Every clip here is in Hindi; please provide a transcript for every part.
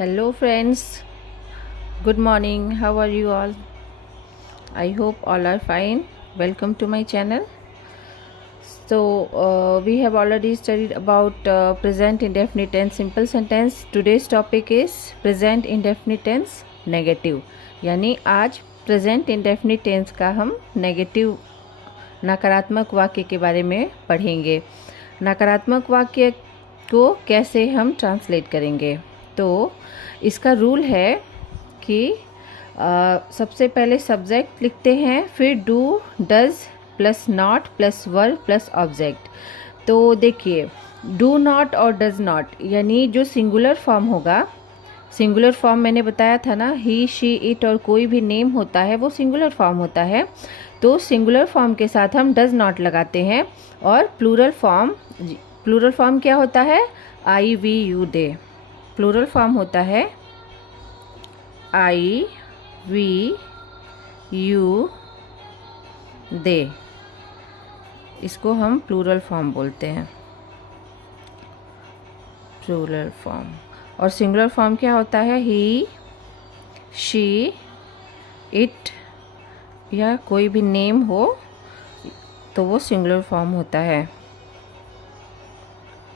Hello friends, good morning. How are you all? I hope all are fine. Welcome to my channel. So we have already studied about present indefinite tense simple sentence. Today's topic is present indefinite tense negative. यानी आज present indefinite tense का हम negative नकारात्मक वाक्य के बारे में पढ़ेंगे। नकारात्मक वाक्य को कैसे हम ट्रांसलेट करेंगे। तो इसका रूल है कि सबसे पहले सब्जेक्ट लिखते हैं, फिर do does plus not plus verb plus object. तो देखिए, डू नॉट और डज नॉट यानी जो सिंगुलर फॉर्म होगा, सिंगुलर फॉर्म मैंने बताया था ना, ही शी इट और कोई भी नेम होता है वो सिंगुलर फॉर्म होता है। तो सिंगुलर फॉर्म के साथ हम डज नॉट लगाते हैं। और प्लूरल फॉर्म क्या होता है? I we you they. Plural form होता है आई वी यू दे। इसको हम प्लूरल फॉर्म बोलते हैं, प्लूरल फॉर्म। और सिंगुलर फॉर्म क्या होता है? ही शी इट या कोई भी नेम हो तो वो सिंगुलर फॉर्म होता है।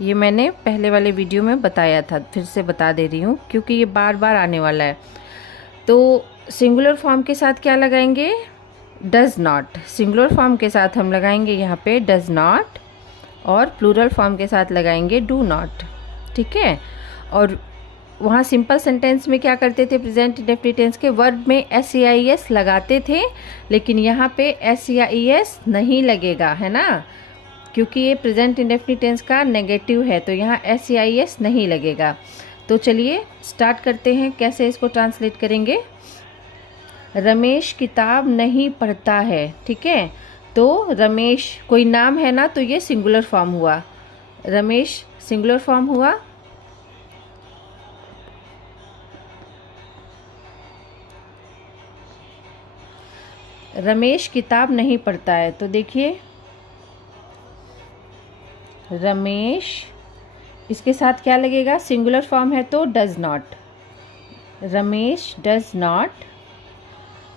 ये मैंने पहले वाले वीडियो में बताया था, फिर से बता दे रही हूँ क्योंकि ये बार बार आने वाला है। तो सिंगुलर फॉर्म के साथ क्या लगाएंगे? Does not. सिंगुलर फॉर्म के साथ हम लगाएंगे यहाँ पे डज नॉट, और प्लूरल फॉर्म के साथ लगाएंगे डू नॉट। ठीक है। और वहाँ सिंपल सेंटेंस में क्या करते थे? प्रेजेंट इंडेफिनिट टेंस के वर्ब में SEIS लगाते थे, लेकिन यहाँ पे SEIS नहीं लगेगा, है ना, क्योंकि ये प्रेजेंट इंडेफिनिट टेंस का नेगेटिव है, तो यहाँ SEIS नहीं लगेगा। तो चलिए स्टार्ट करते हैं, कैसे इसको ट्रांसलेट करेंगे। रमेश किताब नहीं पढ़ता है। ठीक है। तो रमेश कोई नाम है ना, तो ये सिंगुलर फॉर्म हुआ, रमेश सिंगुलर फॉर्म हुआ। रमेश किताब नहीं पढ़ता है, तो देखिए रमेश, इसके साथ क्या लगेगा? सिंगुलर फॉर्म है तो does not. Ramesh does not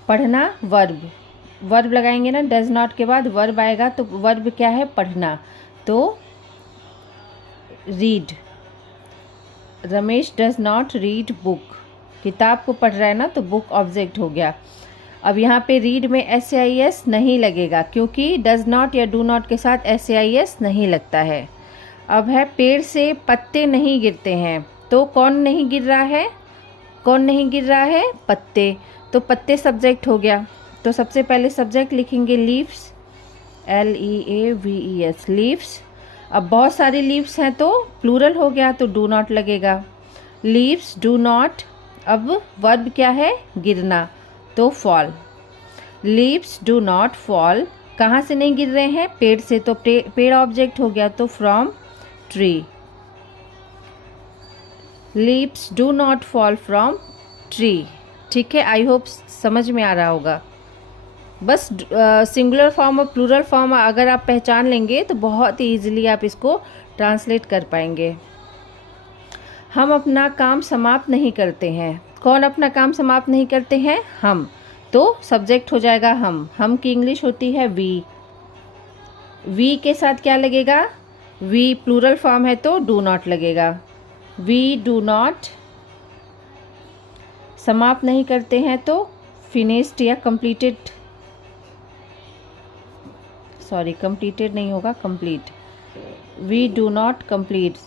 पढ़ना, वर्ब लगाएंगे ना, डज नॉट के बाद वर्ब आएगा, तो वर्ब क्या है? पढ़ना। तो read. Ramesh does not read book. किताब को पढ़ रहा है ना, तो बुक ऑब्जेक्ट हो गया। अब यहाँ पे रीड में SEIS नहीं लगेगा, क्योंकि डज नॉट या डू नॉट के साथ SEIS नहीं लगता है। अब है पेड़ से पत्ते नहीं गिरते हैं, तो कौन नहीं गिर रहा है? कौन नहीं गिर रहा है? पत्ते। तो पत्ते सब्जेक्ट हो गया, तो सबसे पहले सब्जेक्ट लिखेंगे लीव्स, LEAVES, लीव्स। अब बहुत सारी लीव्स हैं तो प्लूरल हो गया, तो डू नॉट लगेगा। Leaves do not. अब वर्ब क्या है? गिरना, तो fall. Leaves do not fall. कहाँ से नहीं गिर रहे हैं? पेड़ से, तो पेड़ ऑब्जेक्ट हो गया, तो from tree. Leaves do not fall from tree. ठीक है, आई होप समझ में आ रहा होगा। बस सिंगुलर फॉर्म और प्लूरल फॉर्म अगर आप पहचान लेंगे तो बहुत ही ईजिली आप इसको ट्रांसलेट कर पाएंगे। हम अपना काम समाप्त नहीं करते हैं। कौन अपना काम समाप्त नहीं करते हैं? हम। तो सब्जेक्ट हो जाएगा हम की इंग्लिश होती है वी के साथ क्या लगेगा? वी प्लूरल फॉर्म है तो डू नॉट लगेगा। We do not. समाप्त नहीं करते हैं तो फिनिश्ड या कंप्लीटेड, सॉरी कंप्लीटेड नहीं होगा, complete. We do not complete.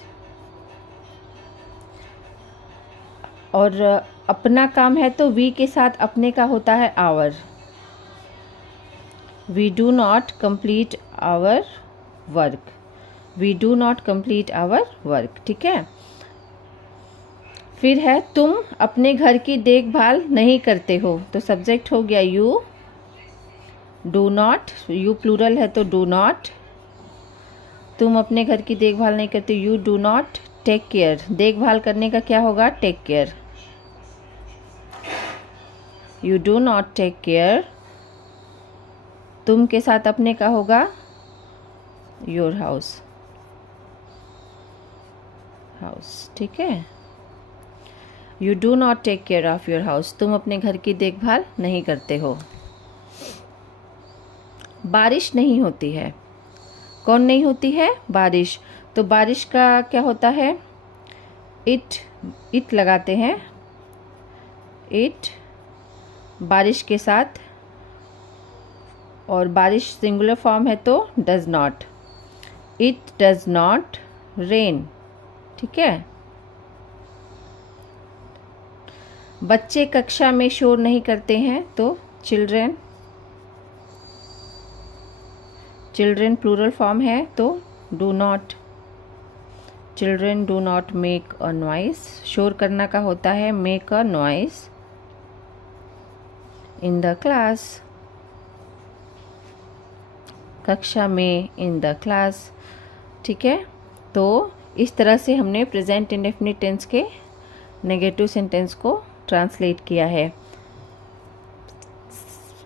और अपना काम है तो वी के साथ अपने का होता है our. We do not complete our work. We do not complete our work. ठीक है। फिर है तुम अपने घर की देखभाल नहीं करते हो, तो सब्जेक्ट हो गया you. Do not, you plural है तो डू नॉट। तुम अपने घर की देखभाल नहीं करते, you do not take care. देखभाल करने का क्या होगा? Take care. You do not take care. तुम के साथ अपने का होगा योर हाउस। ठीक है। You do not take care of your house, तुम अपने घर की देखभाल नहीं करते हो। बारिश नहीं होती है, कौन नहीं होती है? बारिश। तो बारिश का क्या होता है? इट लगाते हैं, इट बारिश के साथ, और बारिश सिंगुलर फॉर्म है तो does not. It does not rain, ठीक है। बच्चे कक्षा में शोर नहीं करते हैं तो चिल्ड्रेन, चिल्ड्रेन प्लूरल फॉर्म है तो do not. Children do not make a noise, शोर करना का होता है make a noise in the class, कक्षा में, इन द क्लास, ठीक है। तो इस तरह से हमने प्रेजेंट इंडेफिनिट टेंस के नेगेटिव सेंटेंस को ट्रांसलेट किया है।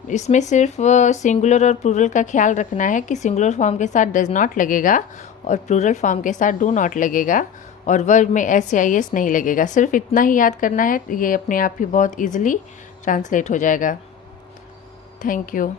इसमें सिर्फ सिंगुलर और प्लूरल का ख्याल रखना है कि सिंगुलर फॉर्म के साथ डज नॉट लगेगा और प्लूरल फॉर्म के साथ डू नॉट लगेगा, और वर्ब में SAIS नहीं लगेगा। सिर्फ इतना ही याद करना है, ये अपने आप ही बहुत ईजिली ट्रांसलेट हो जाएगा। Thank you.